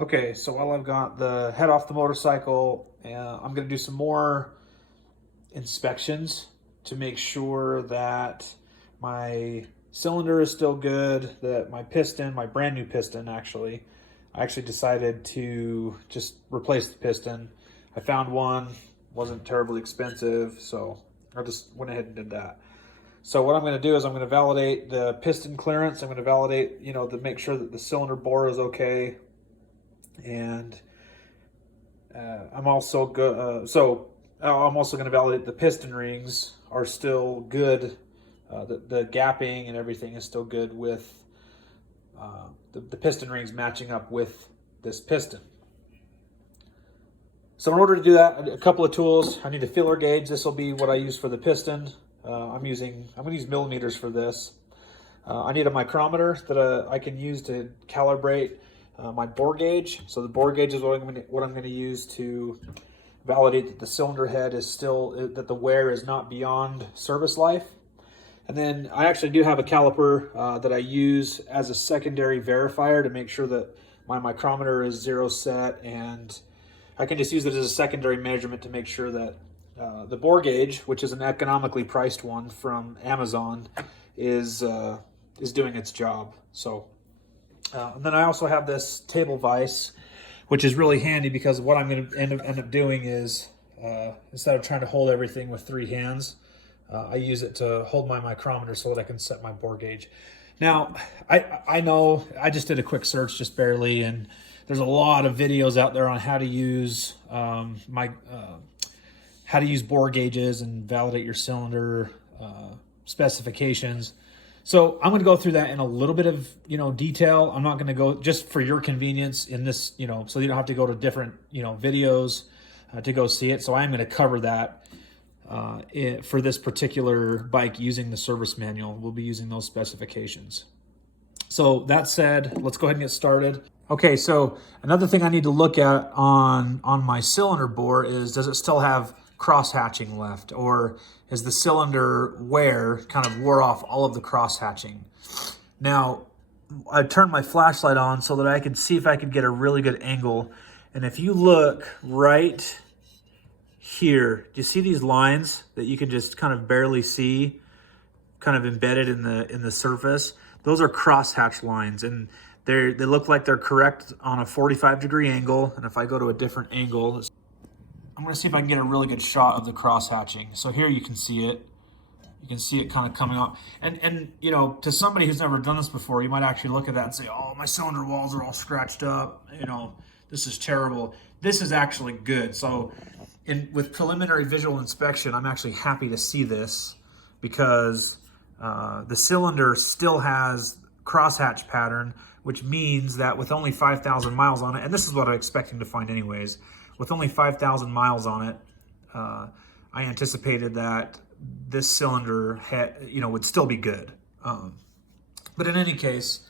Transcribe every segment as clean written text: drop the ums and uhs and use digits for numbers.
Okay, so while I've got the head off the motorcycle, I'm going to do some more inspections to make sure that my cylinder is still good, that my piston, my brand new piston actually, I actually decided to just replace the piston. I found one, wasn't terribly expensive, so I just went ahead and did that. So what I'm going to do is I'm going to validate the piston clearance. I'm going to validate, to make sure that the cylinder bore is okay. And I'm also I'm also going to validate the piston rings are still good. The gapping and everything is still good with the piston rings matching up with this piston. So in order to do that, a couple of tools. I need a feeler gauge. This will be what I use for the piston. I'm going to use millimeters for this. I need a micrometer that I can use to calibrate my bore gauge. So the bore gauge is what I'm going to use to validate that the cylinder head is still, that the wear is not beyond service life. And then I actually do have a caliper that I use as a secondary verifier to make sure that my micrometer is zero set, and I can just use it as a secondary measurement to make sure that the bore gauge, which is an economically priced one from Amazon, is doing its job. So, and then I also have this table vise, which is really handy because what I'm going to end up doing is instead of trying to hold everything with three hands, I use it to hold my micrometer so that I can set my bore gauge. Now, I know I just did a quick search, just barely, and there's a lot of videos out there on how to use how to use bore gauges and validate your cylinder specifications. So I'm going to go through that in a little bit of detail. I'm not going to go, just for your convenience in this, so you don't have to go to different videos to go see it. So I'm going to cover that for this particular bike using the service manual. We'll be using those specifications. So that said, let's go ahead and get started. Okay, so another thing I need to look at on my cylinder bore is, does it still have cross hatching left, or is the cylinder wear kind of wore off all of the cross hatching? Now, I turned my flashlight on so that I could see if I could get a really good angle. And if you look right here, do you see these lines that you can just kind of barely see, kind of embedded in the surface? Those are crosshatch lines, and they look like they're correct on a 45-degree angle. And if I go to a different angle, I'm going to see if I can get a really good shot of the cross-hatching. So here you can see it. You can see it kind of coming off. And to somebody who's never done this before, you might actually look at that and say, oh, my cylinder walls are all scratched up. This is terrible. This is actually good. So with preliminary visual inspection, I'm actually happy to see this because the cylinder still has crosshatch pattern, which means that with only 5,000 miles on it, and this is what I'm expecting to find anyways, with only 5,000 miles on it, I anticipated that this cylinder would still be good. But in any case,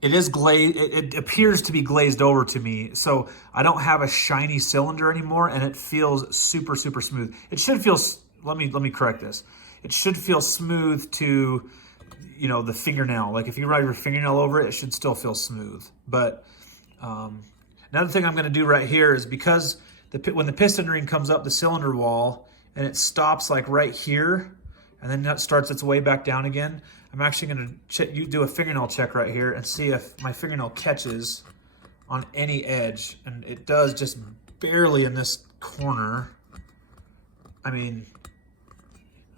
it is glazed. It appears to be glazed over to me, so I don't have a shiny cylinder anymore, and it feels super, super smooth. It should feel. Let me correct this. It should feel smooth to, the fingernail. Like if you ride your fingernail over it, it should still feel smooth. But another thing I'm going to do right here is, because when the piston ring comes up the cylinder wall and it stops like right here, and then that starts its way back down again, I'm actually going to do a fingernail check right here and see if my fingernail catches on any edge. And it does, just barely in this corner. I mean,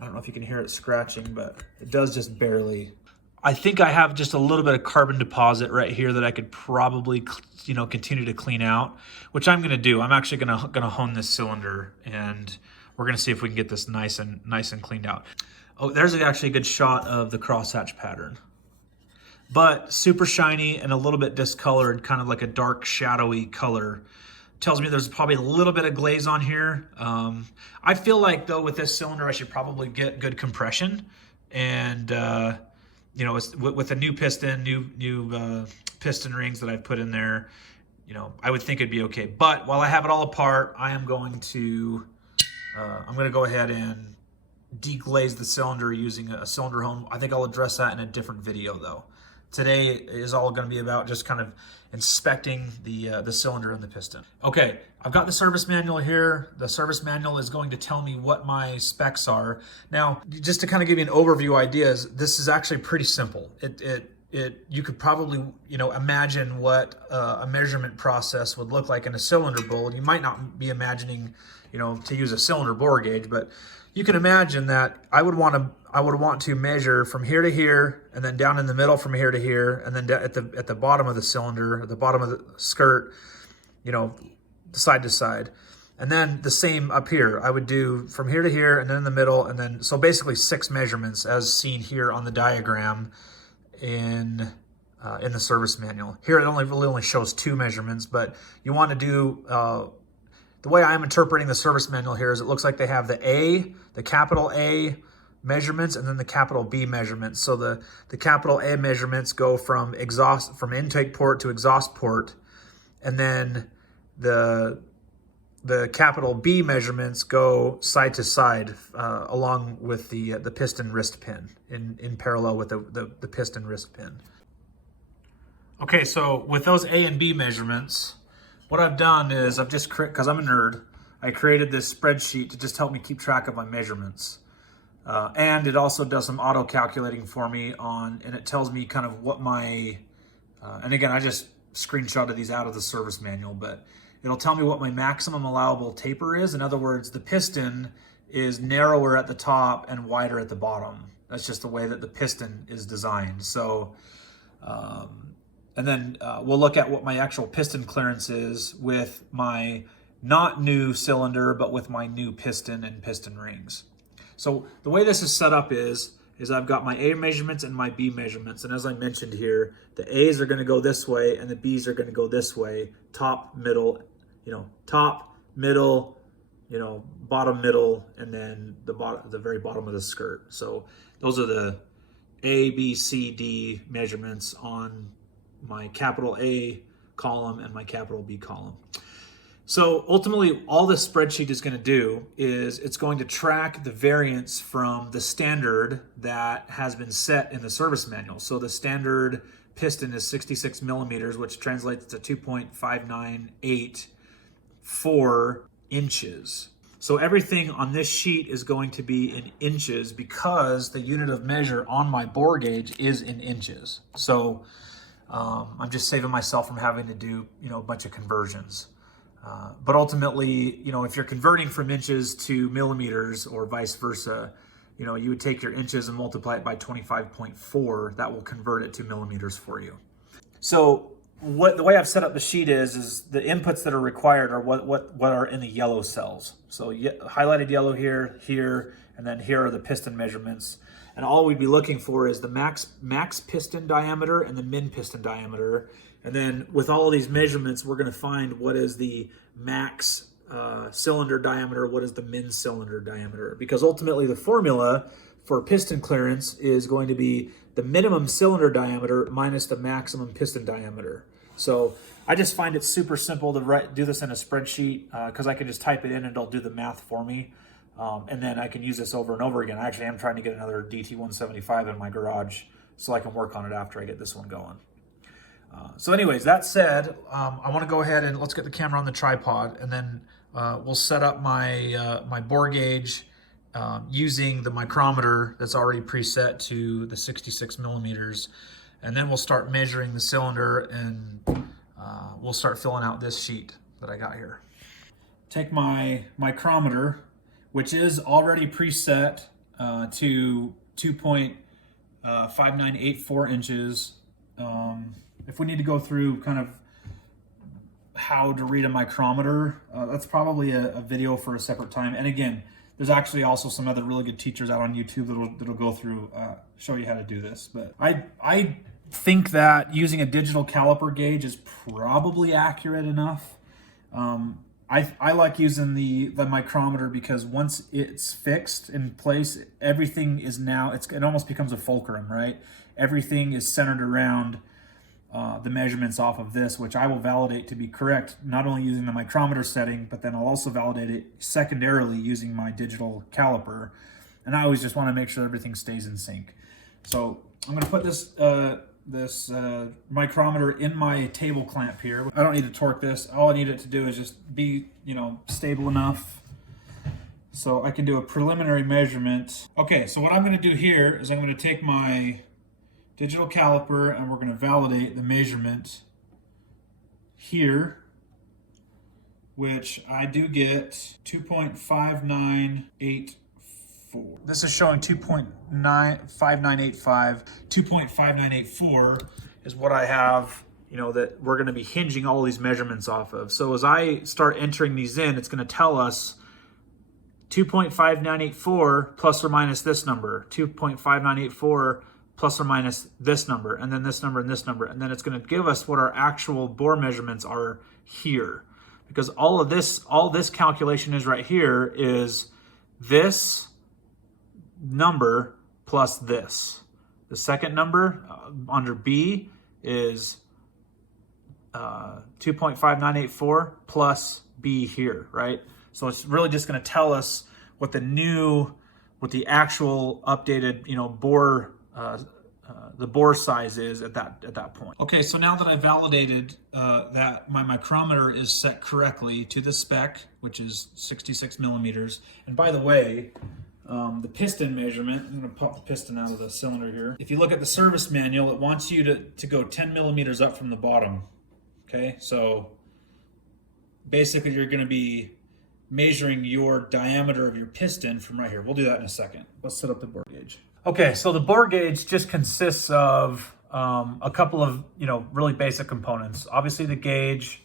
I don't know if you can hear it scratching, but it does just barely. I think I have just a little bit of carbon deposit right here that I could probably, continue to clean out, which I'm going to do. I'm actually going to hone this cylinder, and we're going to see if we can get this nice and cleaned out. Oh, there's actually a good shot of the crosshatch pattern, but super shiny and a little bit discolored, kind of like a dark shadowy color. Tells me there's probably a little bit of glaze on here. I feel like though with this cylinder, I should probably get good compression, and with a new piston, new piston rings that I've put in there, I would think it'd be okay. But while I have it all apart, I'm going to go ahead and deglaze the cylinder using a cylinder hone. I think I'll address that in a different video though. today is all going to be about just kind of inspecting the cylinder and the piston. Okay, I've got the service manual here. The service manual is going to tell me what my specs are. Now, just to kind of give you an overview ideas, this is actually pretty simple. You could probably, imagine what a measurement process would look like in a cylinder bowl. You might not be imagining, to use a cylinder bore gauge, but you can imagine that I would want to measure from here to here, and then down in the middle from here to here, and then at the bottom of the cylinder, at the bottom of the skirt, side to side. And then the same up here. I would do from here to here, and then in the middle, and then, so basically 6 measurements as seen here on the diagram in the service manual. Here it really only shows 2 measurements, but you want to do, the way I'm interpreting the service manual here is it looks like they have the capital A measurements, and then the capital B measurements. So the capital A measurements go from intake port to exhaust port, and then the capital B measurements go side to side along with the piston wrist pin in parallel with the piston wrist pin. Okay, so with those A and B measurements, what I've done is I've just, because I'm a nerd, I created this spreadsheet to just help me keep track of my measurements. And it also does some auto calculating for me and it tells me kind of what my, and again, I just screenshotted these out of the service manual, but it'll tell me what my maximum allowable taper is. In other words, the piston is narrower at the top and wider at the bottom. That's just the way that the piston is designed. So, and then we'll look at what my actual piston clearance is with my not new cylinder, but with my new piston and piston rings. So the way this is set up is I've got my A measurements and my B measurements. And as I mentioned here, the A's are going to go this way and the B's are going to go this way. Top, middle, top, middle, bottom, middle, and then the very bottom of the skirt. So those are the A, B, C, D measurements on my capital A column and my capital B column. So ultimately, all this spreadsheet is going to do is it's going to track the variance from the standard that has been set in the service manual. So the standard piston is 66 millimeters, which translates to 2.598 inches. So everything on this sheet is going to be in inches because the unit of measure on my bore gauge is in inches. So I'm just saving myself from having to do, a bunch of conversions. But ultimately, if you're converting from inches to millimeters or vice versa, you would take your inches and multiply it by 25.4. That will convert it to millimeters for you. So the way I've set up the sheet is the inputs that are required are what are in the yellow cells. So highlighted yellow here, and then here are the piston measurements. And all we'd be looking for is the max piston diameter and the min piston diameter. And then with all of these measurements, we're going to find what is the max cylinder diameter, what is the min cylinder diameter. Because ultimately the formula for piston clearance is going to be the minimum cylinder diameter minus the maximum piston diameter. So I just find it super simple to do this in a spreadsheet because I can just type it in and it'll do the math for me. And then I can use this over and over again. I actually am trying to get another DT175 in my garage so I can work on it after I get this one going. So anyways, that said, I want to go ahead and let's get the camera on the tripod, and then we'll set up my my bore gauge using the micrometer that's already preset to the 66 millimeters. And then we'll start measuring the cylinder, and we'll start filling out this sheet that I got here. Take my micrometer, which is already preset to 2.5984 inches. If we need to go through kind of how to read a micrometer, that's probably a video for a separate time. And again, there's actually also some other really good teachers out on YouTube that'll go through, show you how to do this. But I think that using a digital caliper gauge is probably accurate enough. I like using the micrometer because once it's fixed in place, everything is now, it almost becomes a fulcrum, right? Everything is centered around the measurements off of this, which I will validate to be correct, not only using the micrometer setting, but then I'll also validate it secondarily using my digital caliper. And I always just want to make sure everything stays in sync. So I'm going to put this this micrometer in my table clamp here. I don't need to torque this. All I need it to do is just be, you know, stable enough so I can do a preliminary measurement. Okay, so what I'm going to do here is I'm going to take my digital caliper and we're going to validate the measurement here, which I do get 2.5984. This is showing 2.5985. 2.5984 is what I have, you know, that we're going to be hinging all these measurements off of. So as I start entering these in, it's going to tell us 2.5984 plus or minus this number, 2.5984 plus or minus this number, and then this number and this number. And then it's going to give us what our actual bore measurements are here. Because all this calculation is right here is this number plus this. The second number under B is 2.5984 plus B here, right? So it's really just going to tell us what the actual updated, you know, bore, the bore size is at that point. Okay, so now that I validated that my micrometer is set correctly to the spec, which is 66 millimeters. And by the way, the piston measurement, I'm going to pop the piston out of the cylinder here. If you look at the service manual, it wants you to go 10 millimeters up from the bottom. Okay, so basically you're going to be measuring your diameter of your piston from right here. We'll do that in a second. Let's set up the bore gauge. Okay, so the bore gauge just consists of a couple of, you know, really basic components. Obviously the gauge,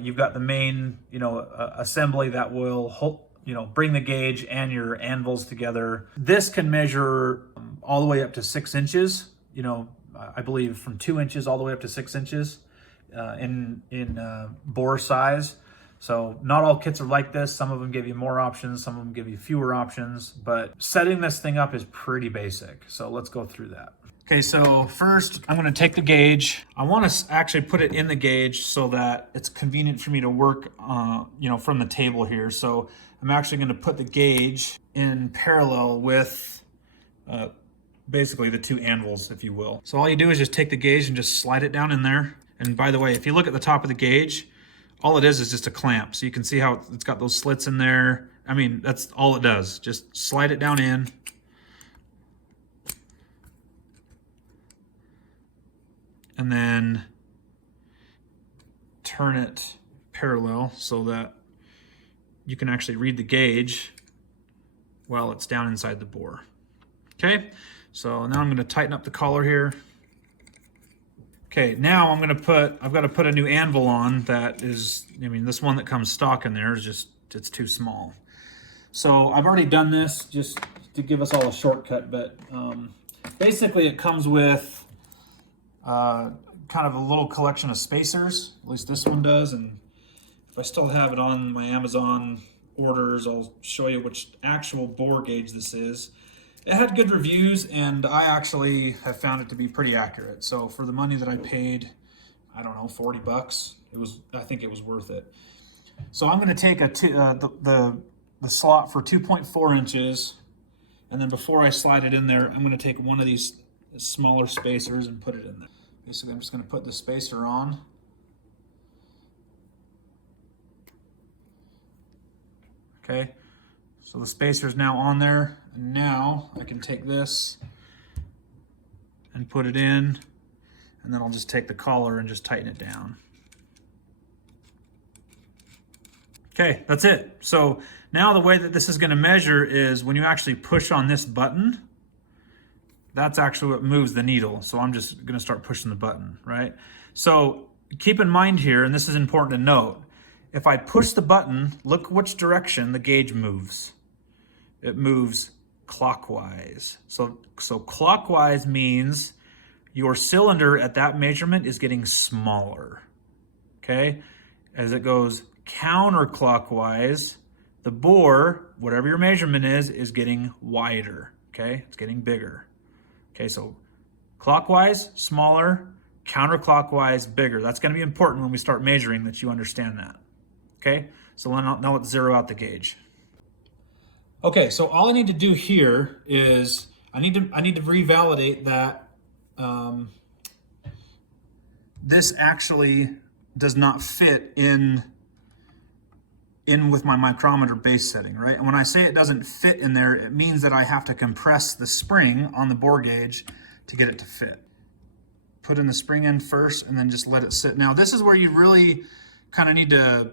you've got the main, you know, assembly that will hold, you know, bring the gauge and your anvils together. This can measure all the way up to 6 inches, you know, I believe from 2 inches all the way up to 6 inches in bore size. So not all kits are like this. Some of them give you more options, some of them give you fewer options, but setting this thing up is pretty basic. So let's go through that. Okay, so first I'm gonna take the gauge. I wanna actually put it in the gauge so that it's convenient for me to work you know, from the table here. So I'm actually gonna put the gauge in parallel with basically the two anvils, if you will. So all you do is just take the gauge and just slide it down in there. And by the way, if you look at the top of the gauge, all it is just a clamp. So you can see how it's got those slits in there. I mean, that's all it does. Just slide it down in. And then turn it parallel so that you can actually read the gauge while it's down inside the bore. Okay, so now I'm going to tighten up the collar here. Okay, now I've got to put a new anvil on that is, I mean, this one that comes stock in there is just, it's too small. So I've already done this just to give us all a shortcut, but basically it comes with kind of a little collection of spacers, at least this one does, and if I still have it on my Amazon orders, I'll show you which actual bore gauge this is. It had good reviews, and I actually have found it to be pretty accurate. So for the money that I paid, I don't know, 40 bucks, I think it was worth it. So I'm going to take the slot for 2.4 inches, and then before I slide it in there, I'm going to take one of these smaller spacers and put it in there. Basically, I'm just going to put the spacer on. Okay, so the spacer is now on there, and now I can take this and put it in, and then I'll just take the collar and just tighten it down. Okay, that's it. So now the way that this is going to measure is when you actually push on this button, that's actually what moves the needle. So I'm just going to start pushing the button, right? So keep in mind here, and this is important to note, if I push the button, look which direction the gauge moves. It moves clockwise. So clockwise means your cylinder at that measurement is getting smaller, okay? As it goes counterclockwise, the bore, whatever your measurement is getting wider, okay? It's getting bigger. Okay, so clockwise, smaller, counterclockwise, bigger. That's going to be important when we start measuring, that you understand that. Okay, so now let's zero out the gauge. Okay, so all I need to do here is I need to revalidate that this actually does not fit in with my micrometer base setting, right? And when I say it doesn't fit in there, it means that I have to compress the spring on the bore gauge to get it to fit. Put in the spring in first and then just let it sit. Now this is where you really kind of need to,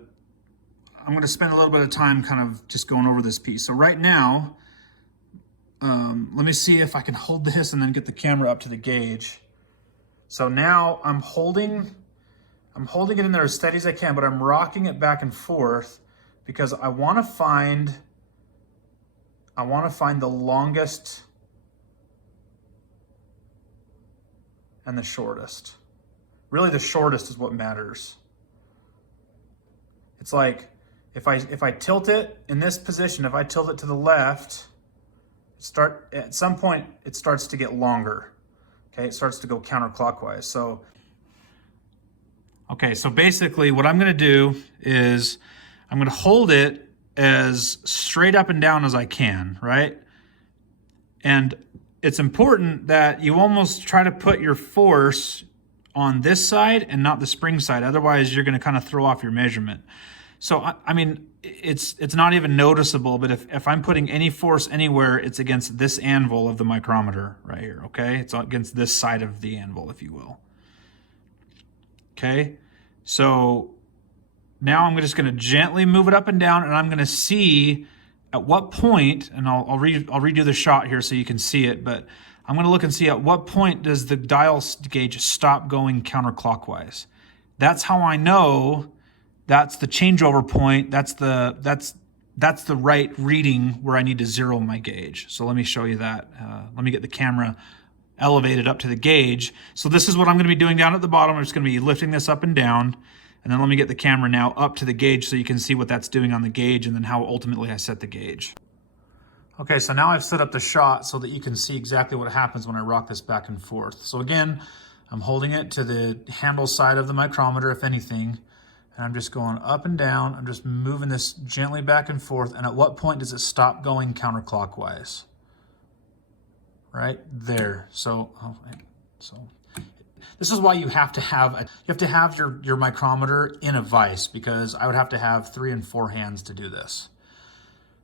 I'm going to spend a little bit of time kind of just going over this piece. So right now, let me see if I can hold this and then get the camera up to the gauge. So now I'm holding it in there as steady as I can, but I'm rocking it back and forth because I want to find the longest and the shortest. Really the shortest is what matters. It's like if I tilt it in this position, if I tilt it to the left, at some point it starts to get longer. Okay, it starts to go counterclockwise. So okay, so basically what I'm going to do is I'm going to hold it as straight up and down as I can, right? And it's important that you almost try to put your force on this side and not the spring side. Otherwise, you're going to kind of throw off your measurement. So, I mean, it's not even noticeable, but if I'm putting any force anywhere, it's against this anvil of the micrometer right here, okay? It's against this side of the anvil, if you will. Okay, so now I'm just going to gently move it up and down, and I'm going to see at what point, and I'll redo the shot here so you can see it, but I'm going to look and see at what point does the dial gauge stop going counterclockwise. That's how I know that's the changeover point. That's the right reading where I need to zero my gauge. So let me show you that. Let me get the camera elevated up to the gauge. So this is what I'm going to be doing down at the bottom. I'm just going to be lifting this up and down. And then let me get the camera now up to the gauge so you can see what that's doing on the gauge and then how ultimately I set the gauge. Okay, so now I've set up the shot so that you can see exactly what happens when I rock this back and forth. So again, I'm holding it to the handle side of the micrometer, if anything, and I'm just going up and down. I'm just moving this gently back and forth. And at what point does it stop going counterclockwise? Right there. So this is why you have to have your micrometer in a vise, because I would have to have 3 and 4 hands to do this,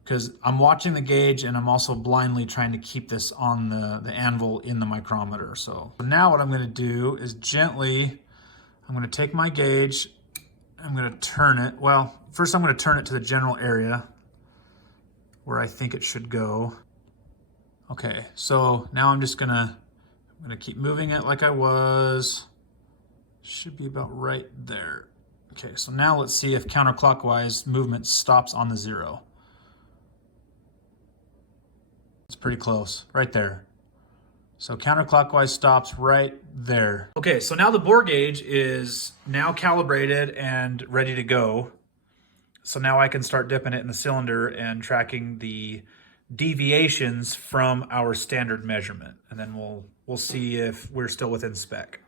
because I'm watching the gauge and I'm also blindly trying to keep this on the anvil in the micrometer. So now what I'm going to do is gently, I'm going to take my gauge, I'm going to turn it. Well, first I'm going to turn it to the general area where I think it should go. Okay, so now I'm going to keep moving it like I was. Should be about right there. Okay, so now let's see if counterclockwise movement stops on the 0. It's pretty close, right there. So counterclockwise stops right there. Okay, so now the bore gauge is now calibrated and ready to go. So now I can start dipping it in the cylinder and tracking the deviations from our standard measurement. And then we'll see if we're still within spec.